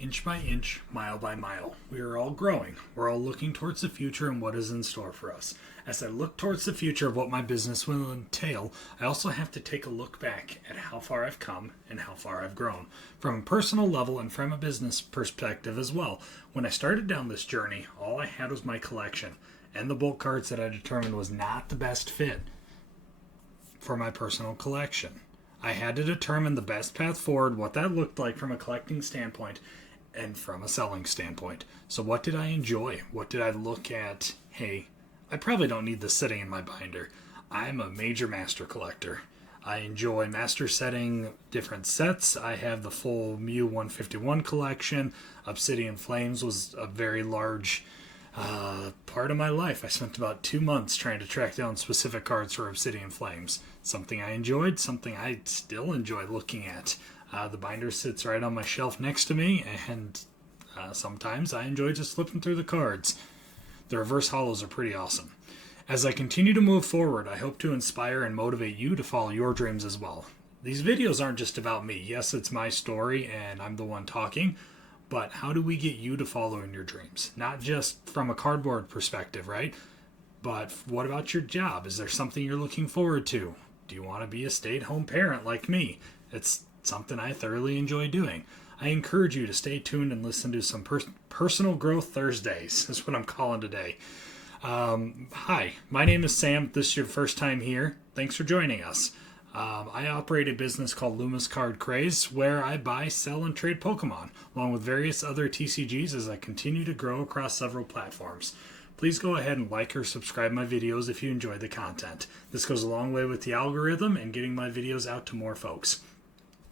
Inch by inch, mile by mile, we are all growing. We're all looking towards the future and what is in store for us. As I look towards the future of what my business will entail, I also have to take a look back at how far I've come and how far I've grown, from a personal level and from a business perspective as well. When I started down this journey, all I had was my collection and the bulk cards that I determined was not the best fit for my personal collection. I had to determine the best path forward, what that looked like from a collecting standpoint and from a selling standpoint. So what did I enjoy? What did I look at? Hey, I probably don't need this sitting in my binder. I'm a major master collector. I enjoy master setting different sets. I have the full Mew 151 collection. Obsidian Flames was a very large part of my life. I spent about 2 months trying to track down specific cards for Obsidian Flames. Something I enjoyed, something I still enjoy looking at. The binder sits right on my shelf next to me, and sometimes I enjoy just flipping through the cards. The reverse holos are pretty awesome. As I continue to move forward, I hope to inspire and motivate you to follow your dreams as well. These videos aren't just about me. Yes, it's my story and I'm the one talking, but how do we get you to follow in your dreams? Not just from a cardboard perspective, right? But what about your job? Is there something you're looking forward to? Do you want to be a stay-at-home parent like me? It's something I thoroughly enjoy doing. I encourage you to stay tuned and listen to some Personal Growth Thursdays, is what I'm calling today. Hi, my name is Sam. If this is your first time here, thanks for joining us. I operate a business called Loomis Card Craze, where I buy, sell, and trade Pokemon, along with various other TCGs as I continue to grow across several platforms. Please go ahead and like or subscribe my videos if you enjoy the content. This goes a long way with the algorithm and getting my videos out to more folks.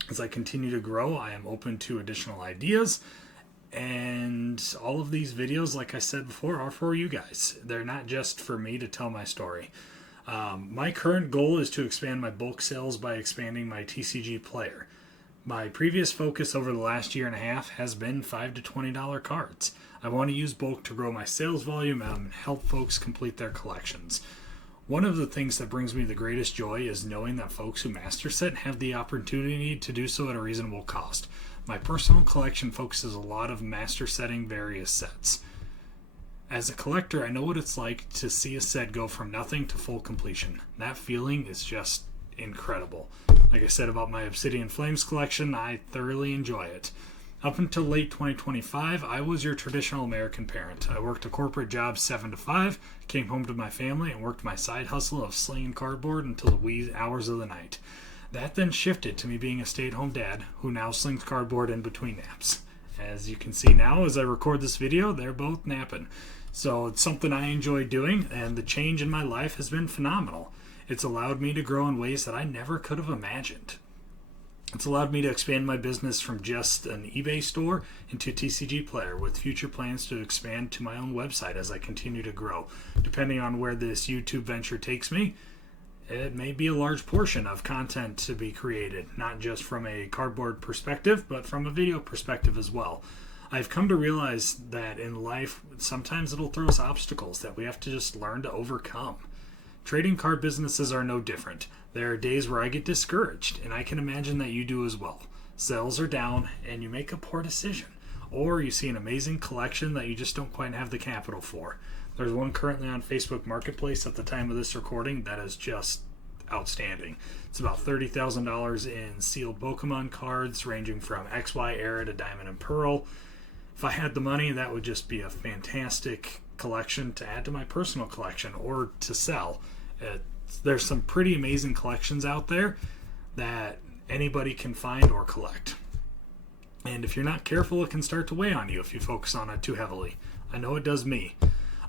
As I continue to grow, I am open to additional ideas, and all of these videos, like I said before, are for you guys. They're not just for me to tell my story. My current goal is to expand my bulk sales by expanding my TCG player. My previous focus over the last year and a half has been $5 to $20 cards. I want to use bulk to grow my sales volume and help folks complete their collections. One of the things that brings me the greatest joy is knowing that folks who master set have the opportunity to do so at a reasonable cost. My personal collection focuses a lot of master setting various sets. As a collector, I know what it's like to see a set go from nothing to full completion. That feeling is just incredible. Like I said about my Obsidian Flames collection, I thoroughly enjoy it. Up until late 2025, I was your traditional American parent. I worked a corporate job 7 to 5, came home to my family, and worked my side hustle of slinging cardboard until the wee hours of the night. That then shifted to me being a stay-at-home dad who now slings cardboard in between naps. As you can see now, as I record this video, they're both napping. So it's something I enjoy doing, and the change in my life has been phenomenal. It's allowed me to grow in ways that I never could have imagined. It's allowed me to expand my business from just an eBay store into a TCG player, with future plans to expand to my own website as I continue to grow. Depending on where this YouTube venture takes me, it may be a large portion of content to be created, not just from a cardboard perspective, but from a video perspective as well. I've come to realize that in life, sometimes it'll throw us obstacles that we have to just learn to overcome. Trading card businesses are no different. There are days where I get discouraged, and I can imagine that you do as well. Sales are down, and you make a poor decision. Or you see an amazing collection that you just don't quite have the capital for. There's one currently on Facebook Marketplace at the time of this recording that is just outstanding. It's about $30,000 in sealed Pokemon cards, ranging from XY era to Diamond and Pearl. If I had the money, that would just be a fantastic collection to add to my personal collection or to sell. There's some pretty amazing collections out there that anybody can find or collect. And if you're not careful, it can start to weigh on you if you focus on it too heavily. I know it does me.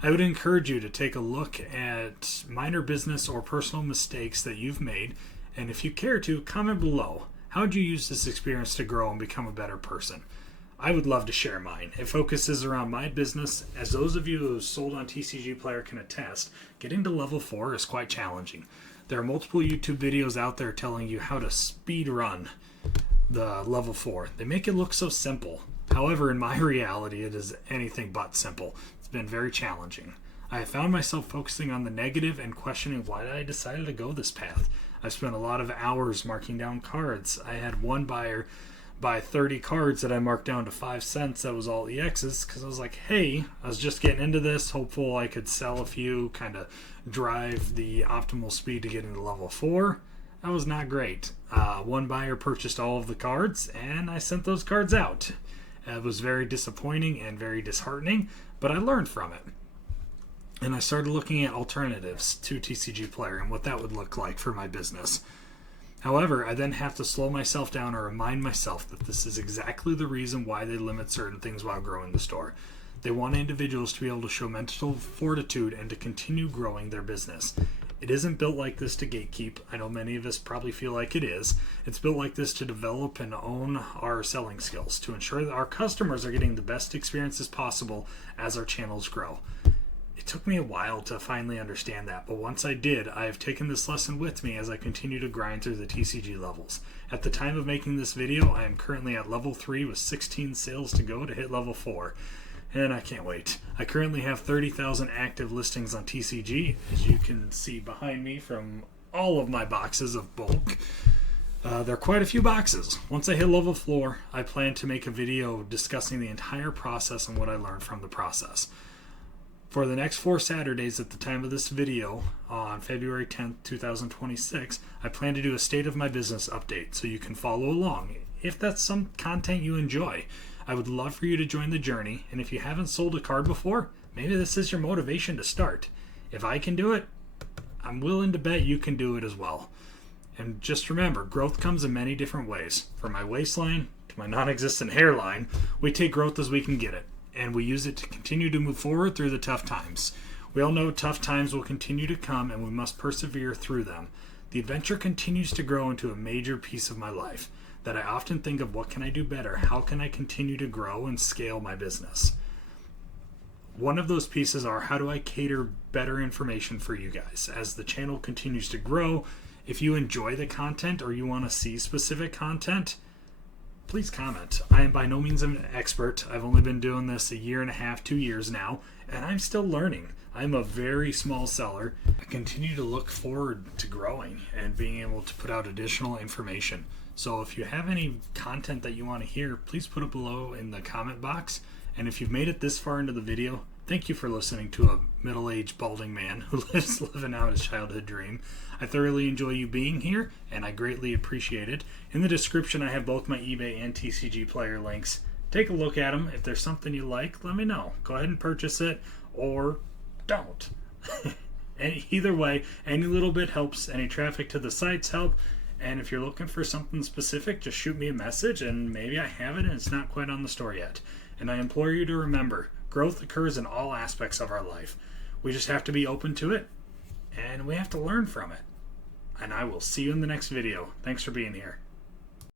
I would encourage you to take a look at minor business or personal mistakes that you've made, and if you care to, comment below. How did you use this experience to grow and become a better person? I would love to share mine. It focuses around my business. As those of you who have sold on TCG Player can attest, getting to level 4 is quite challenging. There are multiple YouTube videos out there telling you how to speed run the level 4. They make it look so simple. However, in my reality, it is anything but simple. It's been very challenging. I have found myself focusing on the negative and questioning why I decided to go this path. I've spent a lot of hours marking down cards. I had one buyer buy 30 cards that I marked down to 5 cents. That was all EXs, because I was like, hey, I was just getting into this, hopeful I could sell a few, kind of drive the optimal speed to get into level 4. That was not great. One buyer purchased all of the cards, and I sent those cards out. It was very disappointing and very disheartening, but I learned from it. And I started looking at alternatives to TCG Player and what that would look like for my business. However, I then have to slow myself down or remind myself that this is exactly the reason why they limit certain things while growing the store. They want individuals to be able to show mental fortitude and to continue growing their business. It isn't built like this to gatekeep. I know many of us probably feel like it is. It's built like this to develop and own our selling skills, to ensure that our customers are getting the best experiences possible as our channels grow. It took me a while to finally understand that, but once I did, I have taken this lesson with me as I continue to grind through the TCG levels. At the time of making this video, I am currently at level 3 with 16 sales to go to hit level 4. And I can't wait. I currently have 30,000 active listings on TCG, as you can see behind me from all of my boxes of bulk. There are quite a few boxes. Once I hit level 4, I plan to make a video discussing the entire process and what I learned from the process. For the next 4 Saturdays at the time of this video, on February 10th, 2026, I plan to do a state of my business update so you can follow along. If that's some content you enjoy, I would love for you to join the journey, and if you haven't sold a card before, maybe this is your motivation to start. If I can do it, I'm willing to bet you can do it as well. And just remember, growth comes in many different ways. From my waistline to my non-existent hairline, we take growth as we can get it, and we use it to continue to move forward through the tough times. We all know tough times will continue to come, and we must persevere through them. The adventure continues to grow into a major piece of my life, that I often think of what can I do better, how can I continue to grow and scale my business. One of those pieces are how do I cater better information for you guys as the channel continues to grow. If you enjoy the content or you want to see specific content, please comment. I am by no means an expert. I've only been doing this 1.5 years, 2 years now, and I'm still learning. I'm a very small seller. I continue to look forward to growing and being able to put out additional information. So if you have any content that you want to hear, please put it below in the comment box. And if you've made it this far into the video, thank you for listening to a middle-aged balding man who lives living out his childhood dream. I thoroughly enjoy you being here, and I greatly appreciate it. In the description, I have both my eBay and TCG Player links. Take a look at them. If there's something you like, let me know. Go ahead and purchase it, or don't. And either way, any little bit helps. Any traffic to the sites help. And if you're looking for something specific, just shoot me a message, and maybe I have it and it's not quite on the store yet. And I implore you to remember, growth occurs in all aspects of our life. We just have to be open to it, and we have to learn from it. And I will see you in the next video. Thanks for being here.